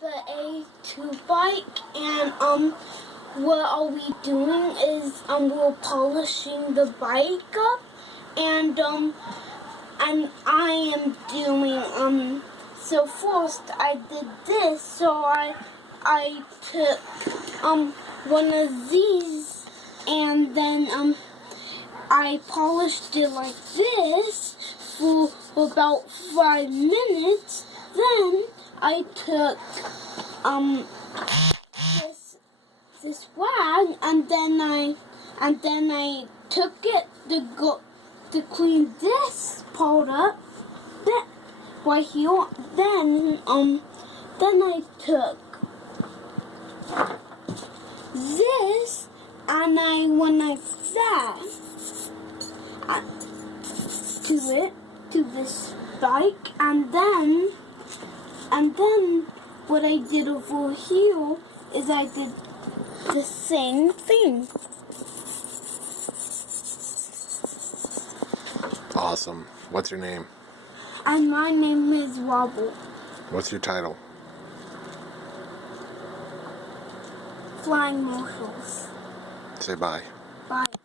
the A2 bike, and what are we doing is we're polishing the bike up, and I am doing so first I did this, so I took one of these, and then I polished it like this for about 5 minutes. Then I took this rag, and then I took it to clean this part up. That right here. Then I took this, and I went like that to this bike, and then what I did over here is I did the same thing. Awesome. What's your name? And my name is Robert. What's your title? Flying Marshals. Say bye. Bye.